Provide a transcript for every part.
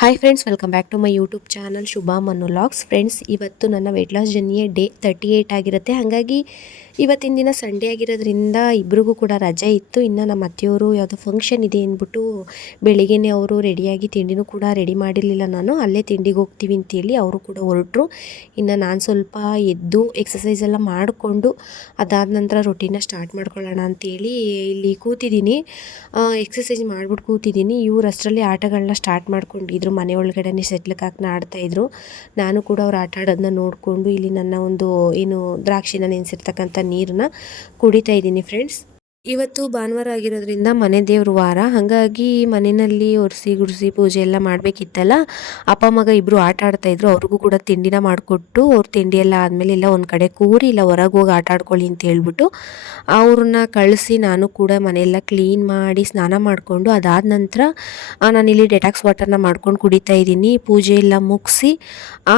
Hi friends, welcome back to my YouTube channel Shubha monologues. Friends, ಇವತ್ತು ನನ್ನ weight loss ಜರ್ನಿಯ day 38 ಆಗಿರುತ್ತೆ. ಹಾಗಾಗಿ ಇವತ್ತಿನ ದಿನ ಸಂಡೇ ಆಗಿರೋದ್ರಿಂದ ಇಬ್ರಿಗೂ ಕೂಡ ರಜೆ ಇತ್ತು. ಇನ್ನು ನಮ್ಮ ಅತ್ತೆಯವರು ಯಾವುದೋ ಫಂಕ್ಷನ್ ಇದೆ ಅಂದ್ಬಿಟ್ಟು ಬೆಳಿಗ್ಗೆನೇ ಅವರು ರೆಡಿಯಾಗಿ ತಿಂಡಿನೂ ಕೂಡ ರೆಡಿ ಮಾಡಿರಲಿಲ್ಲ. ನಾನು ಅಲ್ಲೇ ತಿಂಡಿಗೆ ಹೋಗ್ತೀವಿ ಅಂತೇಳಿ ಅವರು ಕೂಡ ಹೊರಟರು. ಇನ್ನು ನಾನು ಸ್ವಲ್ಪ ಎದ್ದು ಎಕ್ಸಸೈಸ್ ಎಲ್ಲ ಮಾಡಿಕೊಂಡು ಅದಾದ ನಂತರ ರೊಟೀನ ಸ್ಟಾರ್ಟ್ ಮಾಡ್ಕೊಳ್ಳೋಣ ಅಂತೇಳಿ ಇಲ್ಲಿ ಕೂತಿದ್ದೀನಿ. ಎಕ್ಸಸೈಸ್ ಮಾಡಿಬಿಟ್ಟು ಕೂತಿದ್ದೀನಿ. ಇವ್ರು ಅಷ್ಟರಲ್ಲಿ ಆಟಗಳನ್ನ ಸ್ಟಾರ್ಟ್ ಮಾಡ್ಕೊಂಡಿದ್ರು. ಮನೆ ಒಳಗಡೆ ಸೆಟ್ಲಕ್ಕೆ ಹಾಕಿ ಆಡ್ತಾಯಿದ್ರು. ನಾನು ಕೂಡ ಅವ್ರು ಆಟ ಆಡೋದನ್ನ ನೋಡಿಕೊಂಡು ಇಲ್ಲಿ ನನ್ನ ಒಂದು ದ್ರಾಕ್ಷಿನ ನೆನೆಸಿರ್ತಕ್ಕಂಥ ನೀರನ್ನ ಕುಡಿತಾ ಇದ್ದೀನಿ ಫ್ರೆಂಡ್ಸ್. ಇವತ್ತು ಭಾನುವಾರ ಆಗಿರೋದ್ರಿಂದ ಮನೆ ದೇವ್ರ ವಾರ, ಹಾಗಾಗಿ ಮನೆಯಲ್ಲಿ ಒರೆಸಿ ಗುಡಿಸಿ ಪೂಜೆ ಎಲ್ಲ ಮಾಡಬೇಕಿತ್ತಲ್ಲ. ಅಪ್ಪ ಮಗ ಇಬ್ಬರು ಆಟ ಆಡ್ತಾಯಿದ್ರು. ಅವ್ರಿಗೂ ಕೂಡ ತಿಂಡಿನ ಮಾಡಿಕೊಟ್ಟು ಅವ್ರ ತಿಂಡಿ ಎಲ್ಲ ಆದಮೇಲೆ ಇಲ್ಲ ಒಂದು ಕಡೆ ಕೂರಿ ಇಲ್ಲ ಹೊರಗೆ ಹೋಗಿ ಆಟ ಆಡ್ಕೊಳ್ಳಿ ಅಂತ ಹೇಳ್ಬಿಟ್ಟು ಅವ್ರನ್ನ ಕಳಿಸಿ ನಾನು ಕೂಡ ಮನೆಯೆಲ್ಲ ಕ್ಲೀನ್ ಮಾಡಿ ಸ್ನಾನ ಮಾಡಿಕೊಂಡು ಅದಾದ ನಂತರ ನಾನಿಲ್ಲಿ ಡೆಟಾಕ್ಸ್ ವಾಟರ್ನ ಮಾಡ್ಕೊಂಡು ಕುಡಿತಾ ಇದ್ದೀನಿ. ಪೂಜೆ ಎಲ್ಲ ಮುಗಿಸಿ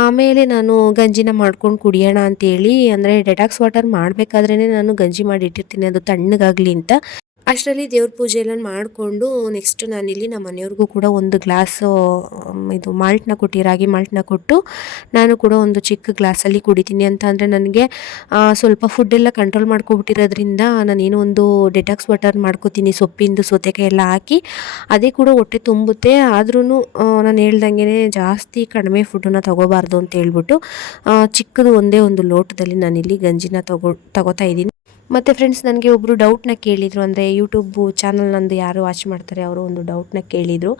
ಆಮೇಲೆ ನಾನು ಗಂಜಿನ ಮಾಡ್ಕೊಂಡು ಕುಡಿಯೋಣ ಅಂತೇಳಿ, ಅಂದರೆ ಡೆಟಾಕ್ಸ್ ವಾಟರ್ ಮಾಡಬೇಕಾದ್ರೇ ನಾನು ಗಂಜಿ ಮಾಡಿ ಇಟ್ಟಿರ್ತೀನಿ, ಅದು ತಣ್ಣಗಾಗಲಿ ಅಂತ. ಅಷ್ಟರಲ್ಲಿ ದೇವ್ರ ಪೂಜೆ ಎಲ್ಲ ಮಾಡಿಕೊಂಡು ನೆಕ್ಸ್ಟ್ ನಾನಿಲ್ಲಿ ನಮ್ಮ ಮನೆಯವ್ರಿಗೂ ಕೂಡ ಒಂದು ಗ್ಲಾಸು ಇದು ಮಾಲ್ಟ್ನ ಕೊಟ್ಟು ರಾಗಿ ಮಾಲ್ಟ್ನ ಕೊಟ್ಟು ನಾನು ಕೂಡ ಒಂದು ಚಿಕ್ಕ ಗ್ಲಾಸಲ್ಲಿ ಕುಡಿತೀನಿ. ಅಂತ ಅಂದರೆ ನನಗೆ ಸ್ವಲ್ಪ ಫುಡ್ಡೆಲ್ಲ ಕಂಟ್ರೋಲ್ ಮಾಡ್ಕೊಬಿಟ್ಟಿರೋದ್ರಿಂದ ನಾನೇನೋ ಒಂದು ಡೆಟಾಕ್ಸ್ ವಾಟರ್ ಮಾಡ್ಕೋತೀನಿ, ಸೊಪ್ಪಿಂದು ಸೌತೆಕಾಯಿ ಎಲ್ಲ ಹಾಕಿ. ಅದೇ ಕೂಡ ಹೊಟ್ಟೆ ತುಂಬುತ್ತೆ. ಆದ್ರೂ ನಾನು ಹೇಳ್ದಂಗೆ ಜಾಸ್ತಿ ಕಡಿಮೆ ಫುಡ್ಡನ್ನ ತೊಗೋಬಾರ್ದು ಅಂತ ಹೇಳ್ಬಿಟ್ಟು ಚಿಕ್ಕದು ಒಂದೇ ಒಂದು ಲೋಟದಲ್ಲಿ ನಾನಿಲ್ಲಿ ಗಂಜಿನ ತಗೋತಾ ಇದ್ದೀನಿ. ಮತ್ತು ಫ್ರೆಂಡ್ಸ್, ನನಗೆ ಒಬ್ಬರು ಡೌಟ್ನ ಕೇಳಿದರು. ಅಂದರೆ ಯೂಟ್ಯೂಬು ಚಾನಲ್ ನಂದು ಯಾರು ವಾಚ್ ಮಾಡ್ತಾರೆ ಅವರು ಒಂದು ಡೌಟ್ನ ಕೇಳಿದರು.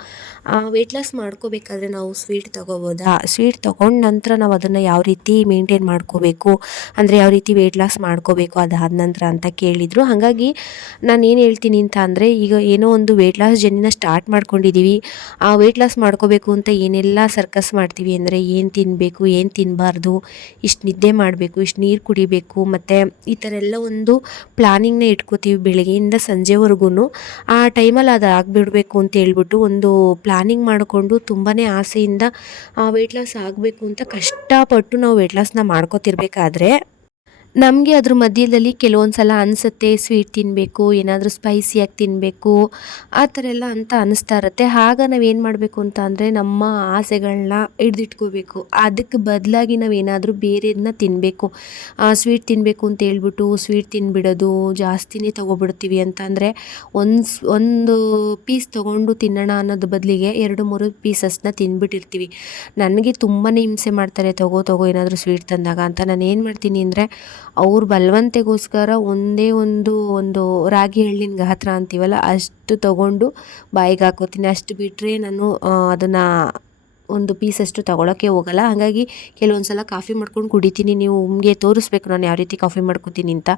ವೆಯ್ಟ್ ಲಾಸ್ ಮಾಡ್ಕೋಬೇಕಾದ್ರೆ ನಾವು ಸ್ವೀಟ್ ತೊಗೋಬೋದಾ? ಸ್ವೀಟ್ ತೊಗೊಂಡ ನಂತರ ನಾವು ಅದನ್ನು ಯಾವ ರೀತಿ ಮೇಂಟೈನ್ ಮಾಡ್ಕೋಬೇಕು, ಅಂದರೆ ಯಾವ ರೀತಿ ವೆಯ್ಟ್ ಲಾಸ್ ಮಾಡ್ಕೋಬೇಕು ಅದಾದ ನಂತರ ಅಂತ ಕೇಳಿದರು. ಹಾಗಾಗಿ ನಾನು ಏನು ಹೇಳ್ತೀನಿ ಅಂತ ಅಂದರೆ, ಈಗ ಏನೋ ಒಂದು ವೆಯ್ಟ್ ಲಾಸ್ ಜರ್ನಿನ ಸ್ಟಾರ್ಟ್ ಮಾಡ್ಕೊಂಡಿದ್ದೀವಿ. ಆ ವೆಯ್ಟ್ ಲಾಸ್ ಮಾಡ್ಕೋಬೇಕು ಅಂತ ಏನೆಲ್ಲ ಸರ್ಕಸ್ ಮಾಡ್ತೀವಿ, ಅಂದರೆ ಏನು ತಿನ್ನಬೇಕು, ಏನು ತಿನ್ನಬಾರ್ದು, ಇಷ್ಟು ನಿದ್ದೆ ಮಾಡಬೇಕು, ಇಷ್ಟು ನೀರು ಕುಡಿಬೇಕು, ಮತ್ತು ಈ ಥರ ಎಲ್ಲ ಒಂದು ಪ್ಲಾನಿಂಗ್ನ ಇಟ್ಕೋತೀವಿ ಬೆಳಗ್ಗೆಯಿಂದ ಸಂಜೆವರೆಗೂ. ಆ ಟೈಮಲ್ಲಿ ಅದು ಆಗಿಬಿಡಬೇಕು ಅಂತ ಹೇಳ್ಬಿಟ್ಟು ಒಂದು ಪ್ಲಾನಿಂಗ್ ಮಾಡಿಕೊಂಡು ತುಂಬಾ ಆಸೆಯಿಂದ ವೆಯ್ಟ್ ಲಾಸ್ ಆಗಬೇಕು ಅಂತ ಕಷ್ಟಪಟ್ಟು ನಾವು ವೆಯ್ಟ್ ಲಾಸ್ನ ಮಾಡ್ಕೋತಿರ್ಬೇಕಾದ್ರೆ ನಮಗೆ ಅದ್ರ ಮಧ್ಯದಲ್ಲಿ ಕೆಲವೊಂದು ಸಲ ಅನಿಸುತ್ತೆ ಸ್ವೀಟ್ ತಿನ್ನಬೇಕು, ಏನಾದರೂ ಸ್ಪೈಸಿಯಾಗಿ ತಿನ್ನಬೇಕು, ಆ ಥರ ಎಲ್ಲ ಅಂತ ಅನ್ನಿಸ್ತಾ ಇರುತ್ತೆ. ಆಗ ನಾವೇನು ಮಾಡಬೇಕು ಅಂತ ಅಂದರೆ ನಮ್ಮ ಆಸೆಗಳನ್ನ ಹಿಡ್ದಿಟ್ಕೋಬೇಕು. ಅದಕ್ಕೆ ಬದಲಾಗಿ ನಾವೇನಾದರೂ ಬೇರೆದನ್ನ ತಿನ್ನಬೇಕು. ಸ್ವೀಟ್ ತಿನ್ನಬೇಕು ಅಂತ ಹೇಳ್ಬಿಟ್ಟು ಸ್ವೀಟ್ ತಿನ್ಬಿಡೋದು, ಜಾಸ್ತಿನೇ ತೊಗೊಬಿಡ್ತೀವಿ. ಅಂತಂದರೆ ಒಂದು ಪೀಸ್ ತೊಗೊಂಡು ತಿನ್ನೋಣ ಅನ್ನೋದು ಬದಲಿಗೆ 2-3 ಪೀಸಸ್ನ ತಿಂದ್ಬಿಟ್ಟಿರ್ತೀವಿ. ನನಗೆ ತುಂಬಾ ಹಿಂಸೆ ಮಾಡ್ತಾರೆ ತಗೋ ಏನಾದರೂ ಸ್ವೀಟ್ ತಂದಾಗ ಅಂತ. ನಾನು ಏನು ಮಾಡ್ತೀನಿ ಅಂದರೆ, ಅವ್ರ ಬಲವಂತೆಗೋಸ್ಕರ ಒಂದೇ ಒಂದು ರಾಗಿ ಎಳ್ಳಿನ ಗಾತ್ರ ಅಂತೀವಲ್ಲ ಅಷ್ಟು ತೊಗೊಂಡು ಬಾಯಿಗೆ ಹಾಕೋತೀನಿ. ಅಷ್ಟು ಬಿಟ್ಟರೆ ನಾನು ಅದನ್ನು ಒಂದು ಪೀಸಷ್ಟು ತೊಗೊಳಕ್ಕೆ ಹೋಗಲ್ಲ. ಹಾಗಾಗಿ ಕೆಲವೊಂದು ಸಲ ಕಾಫಿ ಮಾಡ್ಕೊಂಡು ಕುಡಿತೀನಿ. ನೀವು ನಿಮಗೆ ತೋರಿಸ್ಬೇಕು ನಾನು ಯಾವ ರೀತಿ ಕಾಫಿ ಮಾಡ್ಕೊತೀನಿ ಅಂತ.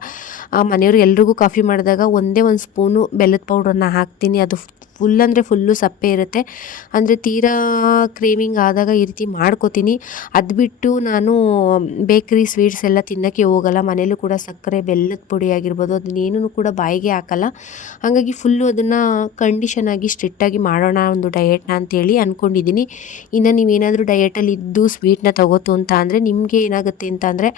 ಮನೆಯವರು ಎಲ್ರಿಗೂ ಕಾಫಿ ಮಾಡಿದಾಗ ಒಂದೇ ಒಂದು ಸ್ಪೂನು ಬೆಲ್ಲದ ಪೌಡ್ರನ್ನ ಹಾಕ್ತೀನಿ. ಅದು ಫುಲ್ ಅಂದರೆ ಫುಲ್ಲು ಸಪ್ಪೆ ಇರುತ್ತೆ. ಅಂದರೆ ತೀರಾ ಕ್ರೇವಿಂಗ್ ಆದಾಗ ಈ ರೀತಿ ಮಾಡ್ಕೋತೀನಿ. ಅದು ಬಿಟ್ಟು ನಾನು ಬೇಕ್ರಿ ಸ್ವೀಟ್ಸ್ ಎಲ್ಲ ತಿನ್ನೋಕ್ಕೆ ಹೋಗಲ್ಲ. ಮನೇಲೂ ಕೂಡ ಸಕ್ಕರೆ ಬೆಲ್ಲದ ಪುಡಿ ಆಗಿರ್ಬೋದು ಅದನ್ನೇನೂ ಕೂಡ ಬಾಯಿಗೆ ಹಾಕಲ್ಲ. ಹಾಗಾಗಿ ಫುಲ್ಲು ಅದನ್ನು ಕಂಡೀಷನ್ ಆಗಿ ಸ್ಟ್ರಿಕ್ಟಾಗಿ ಮಾಡೋಣ ಒಂದು ಡಯೆಟ್ನ ಅಂತೇಳಿ ಅಂದ್ಕೊಂಡಿದ್ದೀನಿ. ಇನ್ನು ನೀವೇನಾದರೂ ಡಯೆಟಲ್ಲಿ ಇದ್ದು ಸ್ವೀಟ್ನ ತಗೋತು ಅಂತ ಅಂದರೆ ನಿಮಗೆ ಏನಾಗುತ್ತೆ ಅಂತ ಅಂದರೆ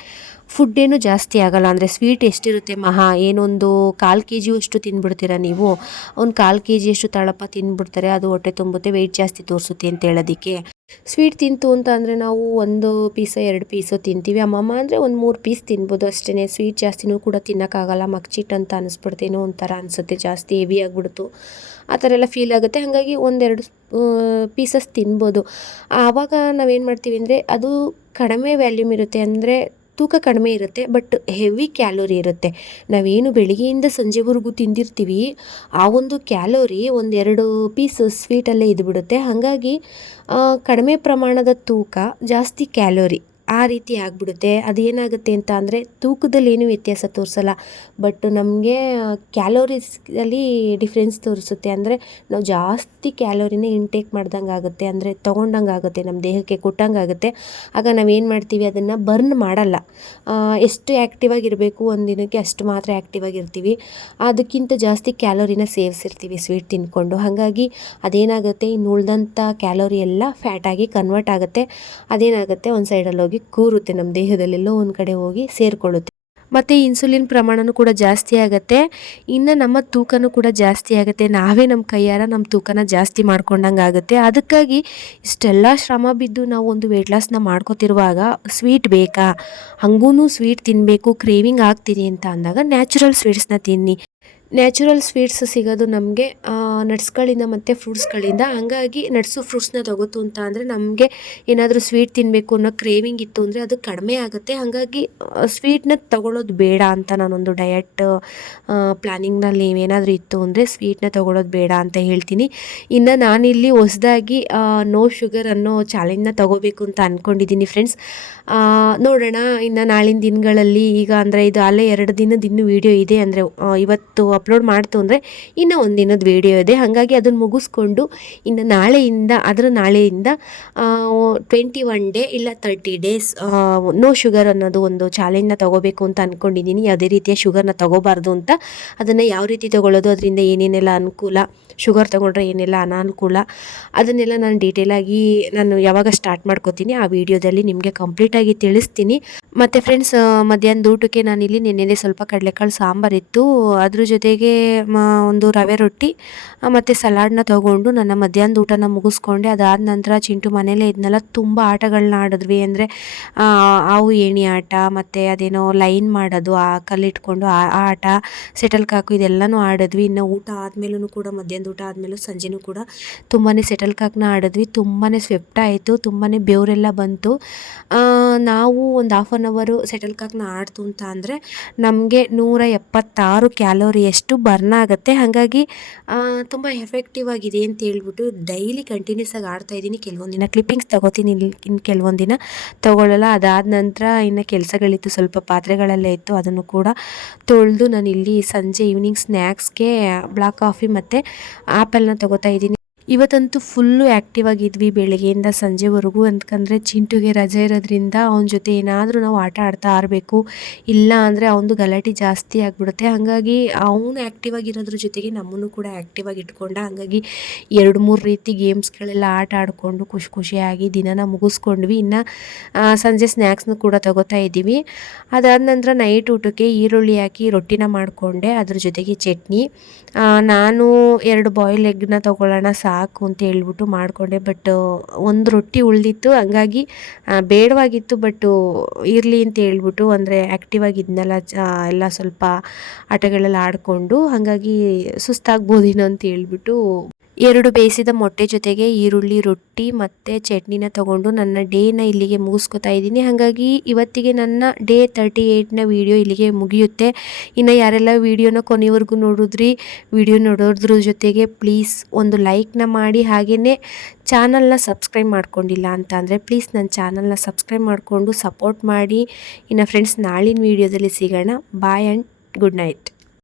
ಫುಡ್ಡೇನು ಜಾಸ್ತಿ ಆಗೋಲ್ಲ. ಅಂದರೆ ಸ್ವೀಟ್ ಎಷ್ಟಿರುತ್ತೆ ಮಹಾ ಏನೊಂದು 1/4 kg ಅಷ್ಟು ತಿಂದ್ಬಿಡ್ತೀರ ನೀವು. ಒಂದು 1/4 kg ಅಷ್ಟು ತಳಪ ತಿಂದ್ಬಿಡ್ತಾರೆ. ಅದು ಹೊಟ್ಟೆ ತುಂಬುತ್ತೆ, ವೆಯ್ಟ್ ಜಾಸ್ತಿ ತೋರಿಸುತ್ತೆ ಅಂತ ಹೇಳೋದಕ್ಕೆ. ಸ್ವೀಟ್ ತಿಂತು ಅಂತ ಅಂದರೆ ನಾವು 1 ಪೀಸೋ 2 ಪೀಸೋ ತಿಂತೀವಿ. ಅಮ್ಮಮ್ಮ ಅಂದರೆ ಒಂದು 3 ಪೀಸ್ ತಿನ್ಬೋದು ಅಷ್ಟೇ. ಸ್ವೀಟ್ ಜಾಸ್ತಿನೂ ಕೂಡ ತಿನ್ನೋಕ್ಕಾಗಲ್ಲ. ಮಗ್ಚಿಟ್ ಅಂತ ಅನಿಸ್ಬಿಡ್ತೇನೋ ಒಂಥರ ಅನಿಸುತ್ತೆ, ಜಾಸ್ತಿ ಹೆವಿ ಆಗಿಬಿಡ್ತು ಆ ಥರ ಎಲ್ಲ ಫೀಲ್ ಆಗುತ್ತೆ. ಹಾಗಾಗಿ 1-2 ಪೀಸಸ್ ತಿನ್ಬೋದು. ಆವಾಗ ನಾವೇನು ಮಾಡ್ತೀವಿ ಅಂದರೆ ಅದು ಕಡಿಮೆ ವ್ಯಾಲ್ಯೂಮ್ ಇರುತ್ತೆ, ಅಂದರೆ ತೂಕ ಕಡಿಮೆ ಇರುತ್ತೆ, ಬಟ್ ಹೆವಿ ಕ್ಯಾಲೋರಿ ಇರುತ್ತೆ. ನಾವೇನು ಬೆಳಿಗ್ಗೆಯಿಂದ ಸಂಜೆವರೆಗೂ ತಿಂದಿರ್ತೀವಿ ಆ ಒಂದು ಕ್ಯಾಲೋರಿ 1-2 ಪೀಸ್ ಸ್ವೀಟಲ್ಲೇ ಇದ್ಬಿಡುತ್ತೆ. ಹಾಗಾಗಿ ಕಡಿಮೆ ಪ್ರಮಾಣದ ತೂಕ, ಜಾಸ್ತಿ ಕ್ಯಾಲೋರಿ ಆ ರೀತಿ ಆಗಿಬಿಡುತ್ತೆ. ಅದೇನಾಗುತ್ತೆ ಅಂತ ಅಂದರೆ ತೂಕದಲ್ಲಿ ಏನೂ ವ್ಯತ್ಯಾಸ ತೋರಿಸಲ್ಲ, ಬಟ್ ನಮಗೆ ಕ್ಯಾಲೋರೀಸಲ್ಲಿ ಡಿಫ್ರೆನ್ಸ್ ತೋರಿಸುತ್ತೆ. ಅಂದರೆ ನಾವು ಜಾಸ್ತಿ ಕ್ಯಾಲೋರಿನೇ ಇಂಟೇಕ್ ಮಾಡ್ದಂಗೆ ಆಗುತ್ತೆ, ಅಂದರೆ ತೊಗೊಂಡಂಗೆ ಆಗುತ್ತೆ, ನಮ್ಮ ದೇಹಕ್ಕೆ ಕೊಟ್ಟಂಗೆ ಆಗುತ್ತೆ. ಆಗ ನಾವೇನು ಮಾಡ್ತೀವಿ ಅದನ್ನು ಬರ್ನ್ ಮಾಡಲ್ಲ. ಎಷ್ಟು ಆ್ಯಕ್ಟಿವ್ ಆಗಿರಬೇಕು ಒಂದು ದಿನಕ್ಕೆ ಅಷ್ಟು ಮಾತ್ರ ಆ್ಯಕ್ಟಿವ್ ಆಗಿರ್ತೀವಿ, ಅದಕ್ಕಿಂತ ಜಾಸ್ತಿ ಕ್ಯಾಲೋರಿನ ಸೇವಿಸಿರ್ತೀವಿ ಸ್ವೀಟ್ ತಿಂದ್ಕೊಂಡು. ಹಾಗಾಗಿ ಅದೇನಾಗುತ್ತೆ, ಇನ್ನು ಉಳಿದಂಥ ಕ್ಯಾಲೋರಿ ಎಲ್ಲ ಫ್ಯಾಟಾಗಿ ಕನ್ವರ್ಟ್ ಆಗುತ್ತೆ. ಅದೇನಾಗುತ್ತೆ ಒಂದು ಸೈಡಲ್ಲಿ ಹೋಗಿ ಕೂರುತ್ತೆ, ನಮ್ಮ ದೇಹದಲ್ಲೆಲ್ಲೋ ಒಂದು ಕಡೆ ಹೋಗಿ ಸೇರಿಕೊಳ್ಳುತ್ತೆ. ಮತ್ತು ಇನ್ಸುಲಿನ್ ಪ್ರಮಾಣವೂ ಕೂಡ ಜಾಸ್ತಿ ಆಗುತ್ತೆ. ಇನ್ನು ನಮ್ಮ ತೂಕನೂ ಕೂಡ ಜಾಸ್ತಿ ಆಗುತ್ತೆ. ನಾವೇ ನಮ್ಮ ಕೈಯಾರ ನಮ್ಮ ತೂಕನ ಜಾಸ್ತಿ ಮಾಡ್ಕೊಂಡಂಗೆ ಆಗುತ್ತೆ. ಅದಕ್ಕಾಗಿ ಇಷ್ಟೆಲ್ಲ ಶ್ರಮ ಬಿದ್ದು ನಾವು ಒಂದು ವೆಯ್ಟ್ ಲಾಸ್ನ ಮಾಡ್ಕೋತಿರುವಾಗ ಸ್ವೀಟ್ ಬೇಕಾ, ಹಂಗೂ ಸ್ವೀಟ್ ತಿನ್ನಬೇಕು ಕ್ರೇವಿಂಗ್ ಆಗ್ತೀನಿ ಅಂತ ಅಂದಾಗ ನ್ಯಾಚುರಲ್ ಸ್ವೀಟ್ಸ್ನ ತಿನ್ನಿ. ನ್ಯಾಚುರಲ್ ಸ್ವೀಟ್ಸ್ ಸಿಗೋದು ನಮಗೆ ನಟ್ಸ್ಗಳಿಂದ ಮತ್ತು ಫ್ರೂಟ್ಸ್ಗಳಿಂದ. ಹಾಗಾಗಿ ನಟ್ಸು ಫ್ರೂಟ್ಸ್ನ ತಗೋತು ಅಂತ ಅಂದರೆ ನಮಗೆ ಏನಾದರೂ ಸ್ವೀಟ್ ತಿನ್ನಬೇಕು ಅನ್ನೋ ಕ್ರೇವಿಂಗ್ ಇತ್ತು ಅಂದರೆ ಅದು ಕಡಿಮೆ ಆಗುತ್ತೆ. ಹಾಗಾಗಿ ಸ್ವೀಟ್ನ ತಗೊಳ್ಳೋದು ಬೇಡ ಅಂತ ನಾನೊಂದು ಡಯಟ್ ಪ್ಲ್ಯಾನಿಂಗ್ನಲ್ಲಿ ಏನಾದರೂ ಇತ್ತು ಅಂದರೆ ಸ್ವೀಟ್ನ ತಗೊಳ್ಳೋದು ಬೇಡ ಅಂತ ಹೇಳ್ತೀನಿ. ಇನ್ನು ನಾನಿಲ್ಲಿ ಹೊಸದಾಗಿ ನೋ ಶುಗರ್ ಅನ್ನೋ ಚಾಲೆಂಜ್ನ ತಗೋಬೇಕು ಅಂತ ಅಂದ್ಕೊಂಡಿದ್ದೀನಿ ಫ್ರೆಂಡ್ಸ್. ನೋಡೋಣ ಇನ್ನು ನಾಳಿನ ದಿನಗಳಲ್ಲಿ. ಈಗ ಅಂದರೆ ಇದು ಅಲ್ಲೇ 2 ದಿನದ ಇನ್ನೂ ವೀಡಿಯೋ ಇದೆ. ಅಂದರೆ ಇವತ್ತು ಅಪ್ಲೋಡ್ ಮಾಡ್ತು ಅಂದರೆ ಇನ್ನೂ ಒಂದು ದಿನದ ವೀಡಿಯೋ ಇದೆ. ಹಾಗಾಗಿ ಅದನ್ನು ಮುಗಿಸ್ಕೊಂಡು ಇನ್ನು ನಾಳೆಯಿಂದ 21 ಡೇ ಇಲ್ಲ 30 ಡೇಸ್ ನೋ ಶುಗರ್ ಅನ್ನೋದು ಒಂದು ಚಾಲೆಂಜ್ನ ತಗೋಬೇಕು ಅಂತ ಅಂದ್ಕೊಂಡಿದ್ದೀನಿ. ಯಾವುದೇ ರೀತಿಯ ಶುಗರ್ನ ತಗೋಬಾರ್ದು ಅಂತ. ಅದನ್ನು ಯಾವ ರೀತಿ ತಗೊಳ್ಳೋದು, ಅದರಿಂದ ಏನೇನೆಲ್ಲ ಅನುಕೂಲ, ಶುಗರ್ ತೊಗೊಂಡ್ರೆ ಏನೆಲ್ಲ ಅನಾನುಕೂಲ, ಅದನ್ನೆಲ್ಲ ನಾನು ಡೀಟೇಲಾಗಿ ನಾನು ಯಾವಾಗ ಸ್ಟಾರ್ಟ್ ಮಾಡ್ಕೋತೀನಿ ಆ ವಿಡಿಯೋದಲ್ಲಿ ನಿಮಗೆ ಕಂಪ್ಲೀಟಾಗಿ ತಿಳಿಸ್ತೀನಿ. ಮತ್ತು ಫ್ರೆಂಡ್ಸ್, ಮಧ್ಯಾಹ್ನದ ಊಟಕ್ಕೆ ನಾನಿಲ್ಲಿ ನೆನ್ನೆನೇ ಸ್ವಲ್ಪ ಕಡಲೆಕಾಳು ಸಾಂಬಾರಿತ್ತು, ಅದ್ರ ಜೊತೆಗೆ ಒಂದು ರವೆ ರೊಟ್ಟಿ ಮತ್ತು ಸಲಾಡ್ನ ತೊಗೊಂಡು ನನ್ನ ಮಧ್ಯಾಹ್ನದ ಊಟನ ಮುಗಿಸ್ಕೊಂಡೆ. ಅದಾದ ನಂತರ ಚಿಂಟು ಮನೇಲೇ ಇದ್ನಲ್ಲ, ತುಂಬ ಆಟಗಳನ್ನ ಆಡಿದ್ವಿ. ಅಂದರೆ ಹಾವು ಏಣಿ ಆಟ, ಮತ್ತು ಅದೇನೋ ಲೈನ್ ಮಾಡೋದು, ಆ ಕಲ್ಲಿಟ್ಕೊಂಡು ಆ ಆಟ, ಸೆಟಲ್ ಕಾಕು, ಇದೆಲ್ಲನೂ ಆಡಿದ್ವಿ. ಇನ್ನು ಊಟ ಆದಮೇಲೂ ಕೂಡ, ಮಧ್ಯಾಹ್ನದ ಊಟ ಆದಮೇಲೂ ಸಂಜೆನೂ ಕೂಡ ತುಂಬಾ ಸೆಟಲ್ ಕಾಕ್ನ ಆಡಿದ್ವಿ. ತುಂಬಾ ಸ್ವೆಪ್ಟ್ ಆಯಿತು, ತುಂಬಾ ಬೆವರೆಲ್ಲ ಬಂತು. ನಾವು ಒಂದು 1/2 ಅವರ್ ಸೆಟಲ್ ಕಾಕ್ನ ಆಡ್ತು ಅಂತ ಅಂದರೆ ನಮಗೆ 176 ಕ್ಯಾಲೋರಿಯಷ್ಟು ಬರ್ನ್ ಆಗುತ್ತೆ. ಹಾಗಾಗಿ ತುಂಬ ಎಫೆಕ್ಟಿವ್ ಆಗಿದೆ ಅಂತ ಹೇಳ್ಬಿಟ್ಟು ಡೈಲಿ ಕಂಟಿನ್ಯೂಸ್ ಆಗಿ ಆಡ್ತಾಯಿದ್ದೀನಿ. ಕೆಲವೊಂದು ದಿನ ಕ್ಲಿಪ್ಪಿಂಗ್ಸ್ ತೊಗೋತೀನಿ, ಇನ್ನು ಕೆಲವೊಂದು ದಿನ ತೊಗೊಳ್ಳಲ್ಲ. ಅದಾದ ನಂತರ ಇನ್ನು ಕೆಲಸಗಳಿತ್ತು, ಸ್ವಲ್ಪ ಪಾತ್ರೆಗಳೆಲ್ಲ ಇತ್ತು, ಅದನ್ನು ಕೂಡ ತೊಳೆದು ನಾನು ಇಲ್ಲಿ ಸಂಜೆ ಈವ್ನಿಂಗ್ ಸ್ನ್ಯಾಕ್ಸ್ಗೆ ಬ್ಲಾಕ್ ಕಾಫಿ ಮತ್ತು ಆ್ಯಪಲ್ನ ತೊಗೋತಾ ಇದ್ದೀನಿ. ಇವತ್ತಂತೂ ಫುಲ್ಲು ಆ್ಯಕ್ಟಿವ್ ಆಗಿದ್ವಿ ಬೆಳಗ್ಗೆಯಿಂದ ಸಂಜೆವರೆಗೂ. ಅಂತಂದರೆ ಚಿಂಟುಗೆ ರಜೆ ಇರೋದ್ರಿಂದ ಅವನ ಜೊತೆ ಏನಾದರೂ ನಾವು ಆಟ ಆಡ್ತಾ ಇರಬೇಕು, ಇಲ್ಲ ಅಂದರೆ ಅವನದು ಗಲಾಟೆ ಜಾಸ್ತಿ ಆಗಿಬಿಡುತ್ತೆ. ಹಾಗಾಗಿ ಅವನು ಆ್ಯಕ್ಟಿವ್ ಆಗಿರೋದ್ರ ಜೊತೆಗೆ ನಮ್ಮನ್ನು ಕೂಡ ಆ್ಯಕ್ಟಿವ್ ಆಗಿ ಇಟ್ಕೊಂಡ. ಹಾಗಾಗಿ 2-3 ರೀತಿ ಗೇಮ್ಸ್ಗಳೆಲ್ಲ ಆಟ ಆಡಿಕೊಂಡು ಖುಷಿಯಾಗಿ ದಿನನ ಮುಗಿಸ್ಕೊಂಡ್ವಿ. ಇನ್ನು ಸಂಜೆ ಸ್ನ್ಯಾಕ್ಸ್ನ ಕೂಡ ತಗೋತಾ ಇದ್ದೀವಿ. ಅದಾದ ನಂತರ ನೈಟ್ ಊಟಕ್ಕೆ ಈರುಳ್ಳಿ ಹಾಕಿ ರೊಟ್ಟಿನ ಮಾಡಿಕೊಂಡೆ, ಅದ್ರ ಜೊತೆಗೆ ಚಟ್ನಿ. ನಾನು 2 ಬಾಯ್ಲ್ ಎಗ್ನ ತೊಗೊಳ್ಳೋಣ ಸಾಕು ಅಂತ ಹೇಳ್ಬಿಟ್ಟು ಮಾಡಿಕೊಂಡೆ. ಬಟ್ ಒಂದು ರೊಟ್ಟಿ ಉಳಿದಿತ್ತು, ಹಂಗಾಗಿ ಬೇಡವಾಗಿತ್ತು. ಬಟ್ಟು ಇರಲಿ ಅಂತ ಹೇಳ್ಬಿಟ್ಟು, ಅಂದರೆ ಆ್ಯಕ್ಟಿವ್ ಆಗಿದ್ನಲ್ಲ, ಎಲ್ಲ ಸ್ವಲ್ಪ ಆಟಗಳೆಲ್ಲ ಆಡಿಕೊಂಡು, ಹಾಗಾಗಿ ಸುಸ್ತಾಗ್ಬೋದೇನೋ ಅಂತ ಹೇಳ್ಬಿಟ್ಟು 2 ಬೇಯಿಸಿದ ಮೊಟ್ಟೆ ಜೊತೆಗೆ ಈರುಳ್ಳಿ, ರೊಟ್ಟಿ ಮತ್ತು ಚಟ್ನಿನ ತೊಗೊಂಡು ನನ್ನ ಡೇನ ಇಲ್ಲಿಗೆ ಮುಗಿಸ್ಕೊತಾ ಇದ್ದೀನಿ. ಹಾಗಾಗಿ ಇವತ್ತಿಗೆ ನನ್ನ ಡೇ 38ನ ವೀಡಿಯೋ ಇಲ್ಲಿಗೆ ಮುಗಿಯುತ್ತೆ. ಇನ್ನು ಯಾರೆಲ್ಲ ವೀಡಿಯೋನ ಕೊನೆವರೆಗೂ ನೋಡಿದ್ರಿ, ವಿಡಿಯೋ ನೋಡೋದ್ರ ಜೊತೆಗೆ ಪ್ಲೀಸ್ ಒಂದು ಲೈಕ್ನ ಮಾಡಿ, ಹಾಗೆಯೇ ಚಾನಲ್ನ ಸಬ್ಸ್ಕ್ರೈಬ್ ಮಾಡ್ಕೊಂಡಿಲ್ಲ ಅಂತ ಅಂದರೆ ಪ್ಲೀಸ್ ನನ್ನ ಚಾನಲ್ನ ಸಬ್ಸ್ಕ್ರೈಬ್ ಮಾಡಿಕೊಂಡು ಸಪೋರ್ಟ್ ಮಾಡಿ. ಇನ್ನು ಫ್ರೆಂಡ್ಸ್, ನಾಳಿನ ವೀಡಿಯೋದಲ್ಲಿ ಸಿಗೋಣ. Boy and good night.